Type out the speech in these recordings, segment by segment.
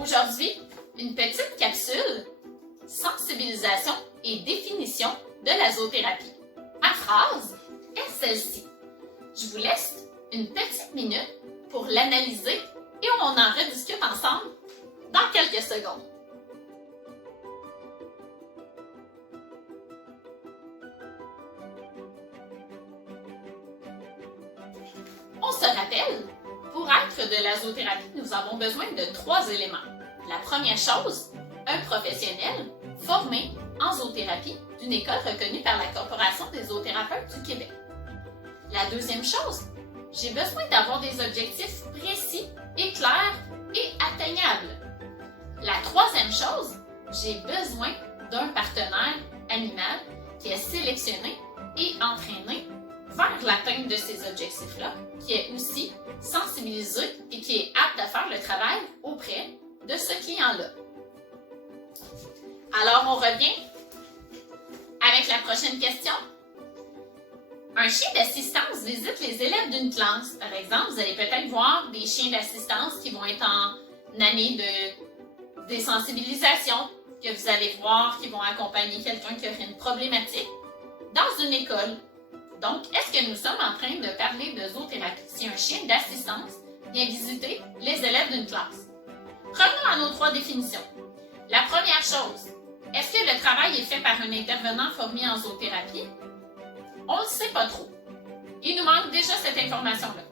Aujourd'hui, une petite capsule sensibilisation et définition de la zoothérapie. Ma phrase est celle-ci. Je vous laisse une petite minute pour l'analyser et on en rediscute ensemble dans quelques secondes. On se rappelle, pour être de la zoothérapie, nous avons besoin de 3 éléments. La première chose, un professionnel formé en zoothérapie d'une école reconnue par la Corporation des zoothérapeutes du Québec. La deuxième chose, j'ai besoin d'avoir des objectifs précis et clairs et atteignables. La troisième chose, j'ai besoin d'un partenaire animal qui est sélectionné et entraîné vers l'atteinte de ces objectifs-là, qui est aussi sensibilisé et qui est apte à faire le travail auprès de ce client-là. Alors, on revient avec la prochaine question. Un chien d'assistance visite les élèves d'une classe. Par exemple, vous allez peut-être voir des chiens d'assistance qui vont être en année de désensibilisation, que vous allez voir qui vont accompagner quelqu'un qui aurait une problématique dans une école. Donc, est-ce que nous sommes en train de parler de zoothérapie si un chien d'assistance vient visiter les élèves d'une classe? Revenons à nos 3 définitions. La première chose, est-ce que le travail est fait par un intervenant formé en zoothérapie? On ne le sait pas trop. Il nous manque déjà cette information-là.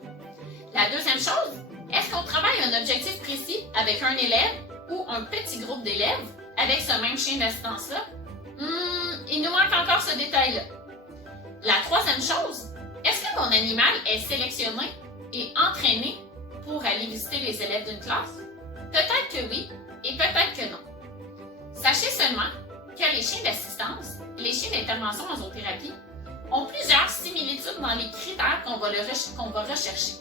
La deuxième chose, est-ce qu'on travaille un objectif précis avec un élève ou un petit groupe d'élèves avec ce même chien d'assistance-là? Il nous manque encore ce détail-là. La troisième chose, est-ce que mon animal est sélectionné et entraîné pour aller visiter les élèves d'une classe? Peut-être que oui et peut-être que non. Sachez seulement que les chiens d'assistance et les chiens d'intervention en zoothérapie ont plusieurs similitudes dans les critères qu'on va rechercher.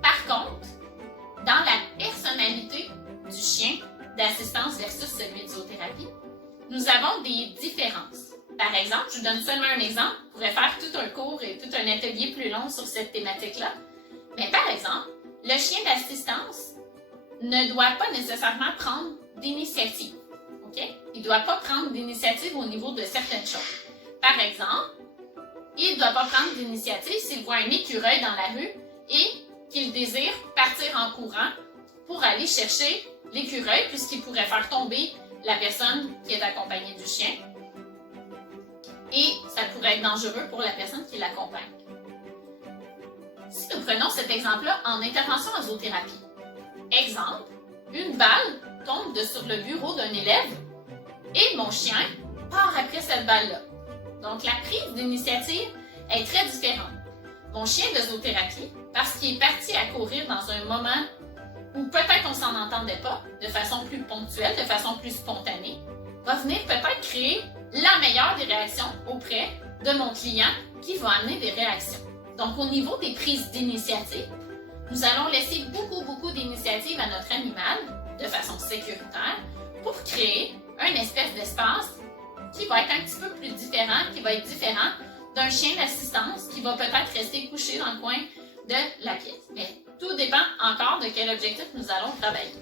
Par contre, dans la personnalité du chien d'assistance versus celui de zoothérapie, nous avons des différences. Par exemple, je vous donne seulement un exemple, on pourrait faire tout un cours et tout un atelier plus long sur cette thématique-là. Mais par exemple, le chien d'assistance ne doit pas nécessairement prendre d'initiative. Okay? Il ne doit pas prendre d'initiative au niveau de certaines choses. Par exemple, il ne doit pas prendre d'initiative s'il voit un écureuil dans la rue et qu'il désire partir en courant pour aller chercher l'écureuil puisqu'il pourrait faire tomber la personne qui est accompagnée du chien. Et ça pourrait être dangereux pour la personne qui l'accompagne. Si nous prenons cet exemple-là en intervention en zoothérapie, exemple, une balle tombe sur le bureau d'un élève et mon chien part après cette balle-là. Donc la prise d'initiative est très différente. Mon chien de zoothérapie, parce qu'il est parti à courir dans un moment où peut-être on s'en entendait pas, de façon plus ponctuelle, de façon plus spontanée, va venir peut-être créer la meilleure des réactions auprès de mon client qui va amener des réactions. Donc, au niveau des prises d'initiative, nous allons laisser beaucoup d'initiatives à notre animal de façon sécuritaire pour créer un espèce d'espace qui va être un petit peu plus différent, qui va être différent d'un chien d'assistance qui va peut-être rester couché dans le coin de la pièce. Mais tout dépend encore de quel objectif nous allons travailler.